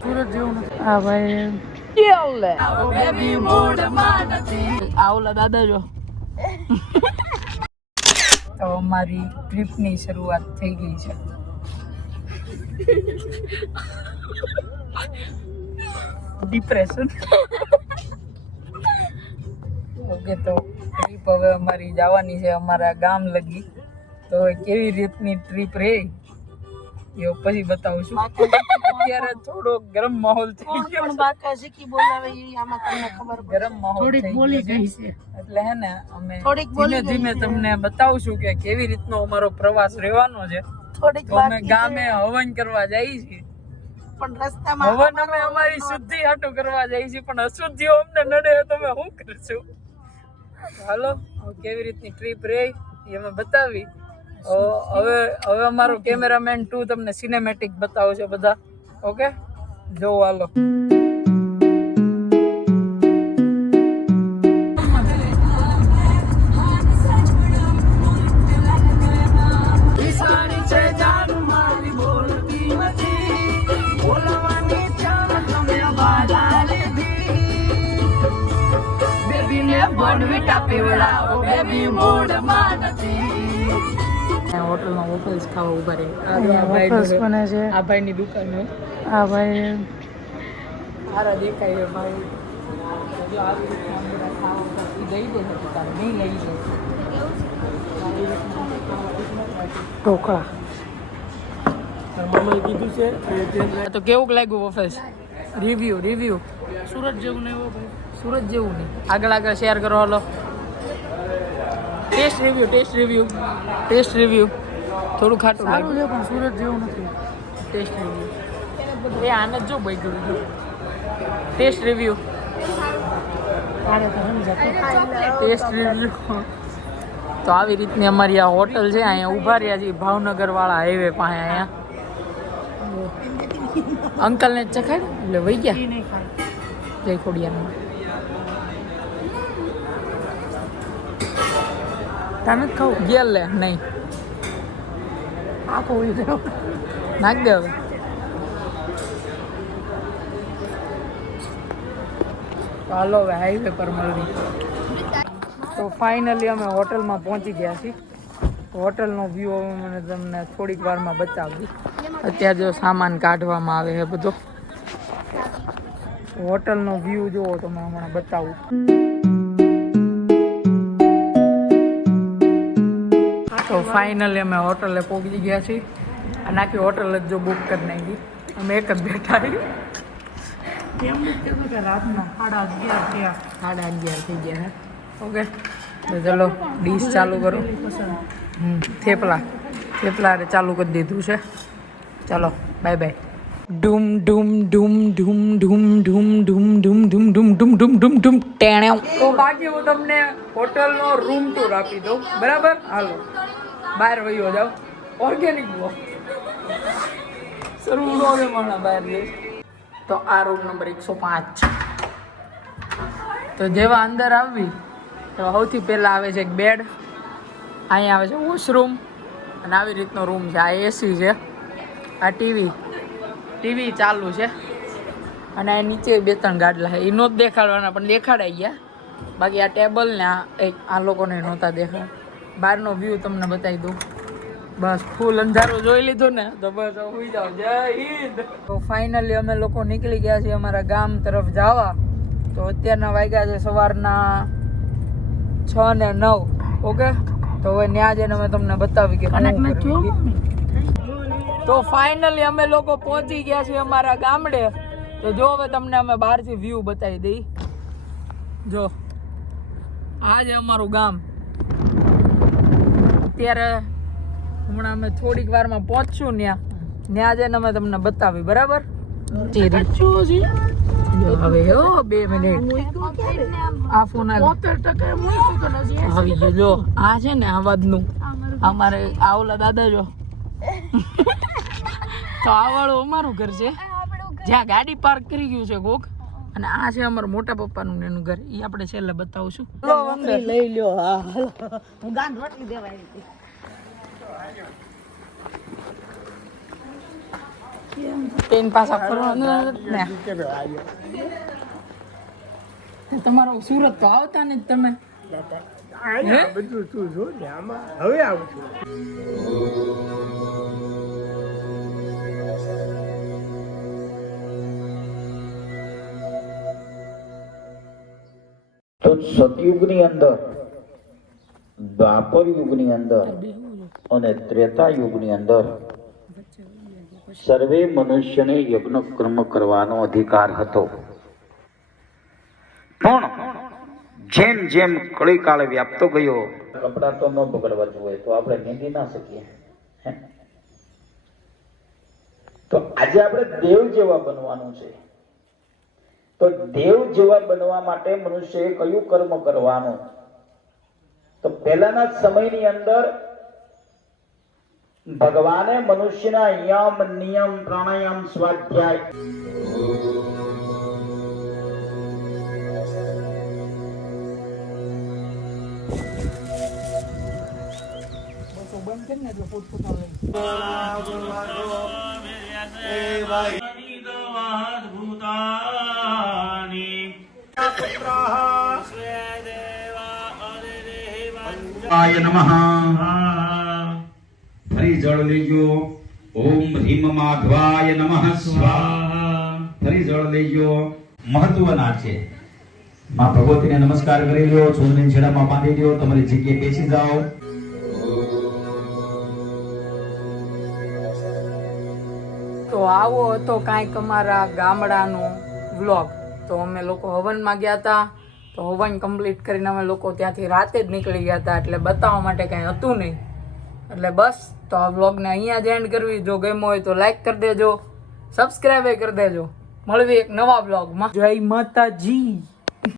સુરત જેવું નથી આ ભાઈ આવલા દાદા જો તો અમારી ટ્રીપની શરૂઆત થઈ ગઈ છે. ડિપ્રેશન. ઓકે તો ટ્રીપ હવે અમારી જવાની છે અમારા ગામ લગી. તો કેવી રીતની ટ્રીપ રહી એ પછી બતાવું છું. અત્યારે થોડો ગરમ માહોલ થઈ ગયો ગરમ માહોલ થઈ ગયો છે એટલે હે ને અમે ધીમે ધીમે તમને બતાવશું કે કેવી રીતનો અમારો પ્રવાસ રહેવાનો છે. તો અમે ગામે હવન કરવા જઈએ છીએ પણ રસ્તામાં હવન અમે અમારી શુદ્ધિ હાટું કરવા જઈએ છીએ પણ અશુદ્ધિઓ અમને નડે તો અમે શું કરશું. હાલો કેવી રીતની ટ્રીપ રહી એ અમે બતાવી. હવે અમારો કેમેરામેન 2 તમને સિનેમેટિક બતાવશે બધા. ઓકે જો હાલો. હોટલમાં વોફલ્સ ખાવા ઉભા રહે. આ ભાઈની દુકાન છે. આ ભાઈ સારા દેખાય ભાઈ. જો આવી રીતના બધા ખાવા દઈ દે છે તારે નહીં લઈ જાય. ઢોકળા કીધું છે તો કેવું લાગ્યું વોફલ્સ? રિવ્યુ સુરત જેવું નહીં ભાઈ. સુરત જેવું નહીં. આગળ શેર કરો. હાલો ટેસ્ટ રિવ્યુ થોડું ખાટું સારું છે પણ સુરત જેવું નથી. ટેસ્ટ રિવ્યુ એ આને જો ભાઈ ગયું ટેસ્ટ રિવ્યુ તો આવી રીતની અમારી આ હોટલ છે. અહીંયા ઊભા રહ્યા છીએ ભાવનગર વાળા હાઈવે પાસે. અહીંયા અંકલને ચખાડ એટલે વહી ગયા જય ખોડિયારમાં. તમે ખાવ ગેલ લે નહીં આખો નાખ દે હવે. હાલો હવે હાઈવે પર મળવી. તો ફાઇનલી અમે હોટલમાં પહોંચી ગયા છીએ. હોટલનો વ્યૂ હવે મને તમને થોડીક વારમાં બતાવ્યું. અત્યારે જો સામાન કાઢવામાં આવે છે બધો. હોટલનો વ્યૂ જુઓ તમે હમણાં બતાવું. તો ફાઇનલી અમે હોટલે પહોંચી ગયા છીએ અને આખી હોટલ જ જો બુક કરી નાખી. અમે એક જ બેઠા કેમ કે રાતના 11:30 થઈ ગયા હે. ઓકે તો ચલો ડીશ ચાલુ કરો. થેપલા ચાલુ કરી દીધું છે. ચાલો બાય બાય. ડૂમ ડૂમ ડૂમ ડૂમ ડૂમ ડૂમ ડૂમ ડૂમ ડૂમ ડૂમ ડૂમ ડૂમ ડૂમ ડૂમ ટેણે. તો બાકી હું તમને હોટલનો રૂમ ટૂર આપી દઉં બરાબર. હાલો બહાર વયો જાઓ. ઓર્ગેનિક બ્લોક શરૂ રોગે માણા બહાર જઈશ. તો આ રૂમ નંબર 105. તો જેવા અંદર આવી તો સૌથી પહેલાં આવે છે એક બેડ. અહીંયા આવે છે વોશરૂમ અને આવી રીતનો રૂમ છે. આ એસી છે. આ ટીવી ચાલુ છે અને આ નીચે 2-3 ગાડલા છે. એ નહોત દેખાડવાના પણ દેખાડાઈ ગયા. બાકી આ ટેબલ ને આ લોકોને નહોતા દેખાડ. બહારનો વ્યૂ તમને બતાવી દઉં. બસ ફૂલ અંધારો જોઈ લીધો ને તો બસ સુઈ જાઓ. જય હિન્દ. તો ફાઇનલી અમે લોકો નીકળી ગયા છીએ અમારા ગામ તરફ જવા. તો અત્યારના વાગ્યા છે સવારના 6:09. ઓકે તો હવે ત્યાં જઈને અમે તમને બતાવી કે તો ફાઇનલી અમે લોકો પહોંચી ગયા છીએ અમારા ગામડે. તો જો હવે તમને અમે બહારથી વ્યૂ બતાવી દઈ. જો આ છે અમારું ગામ. અત્યારે હમણાં અમે થોડીક વારમાં પહોંચશું ત્યાં જઈને અમે તમને બતાવી બરાબર. હવે 2 મિનિટ આ ફોન આવી ગયો. જો આ છે ને અવાજનું અમારે આવલા દાદા જો તો આ વાળું અમારું ઘર છે જ્યાં ગાડી પાર્ક કરી ગયું છે કોક. અને આ છે અમારા મોટા પપ્પાનું એનું ઘર. એ આપણે છેલ્લે બતાવશું. લઈ લ્યો. હા હું ગાંઠ રોટલી દેવા આવી હતી. પેન પાછા ફરવાનું ને તમારો સુરત તો આવતા ને તમે બધું તું જો ને આમાં હવે આવું છું. તો સતયુગની અંદર, દ્વાપર યુગની અંદર અને ત્રેતા યુગની અંદર સર્વે મનુષ્યને યજ્ઞ કર્મ કરવાનો અધિકાર હતો. પણ જેમ જેમ કળીકાળ વ્યાપતો ગયો, કપડા તો ન બગડવા જોઈએ, તો આપણે નીંદી ના શકીએ. તો આજે આપણે દેવ જેવા બનવાનું છે. તો દેવ જેવા બનવા માટે મનુષ્યએ કયું કર્મ કરવાનું? તો પહેલાના સમયની અંદર ભગવાને મનુષ્યના યમ, નિયમ, પ્રાણાયામ, સ્વાધ્યાય બંધ કરીને એટલે પોતપોતાનું લઈ આય નમઃ. ફરી જળ લેજો. ઓમ હ્રીમ માધવાય નમઃ સ્વાહા. ફરી જળ લેજો. મહત્વના છે. માં ભગવતીને નમસ્કાર કરી લો, છોડને છેડામાં બાંધી દો, તમારી જગ્યાએ બેસી જાઓ. તો આવો હતો કાંઈક અમારા ગામડાનો વ્લોગ. તો અમે લોકો હવનમાં ગયા હતા, તો હવન કમ્પ્લીટ કરીને અમે લોકો ત્યાંથી રાતે જ નીકળી ગયા હતા, એટલે બતાવવા માટે કાંઈ હતું નહીં. એટલે બસ તો આ વ્લોગને અહીંયા જ એન્ડ કરવી. જો ગમ્યો હોય તો લાઈક કરી દેજો, સબસ્ક્રાઈબ કરી દેજો. મળવી એક નવા વ્લોગમાં. જય માતાજી.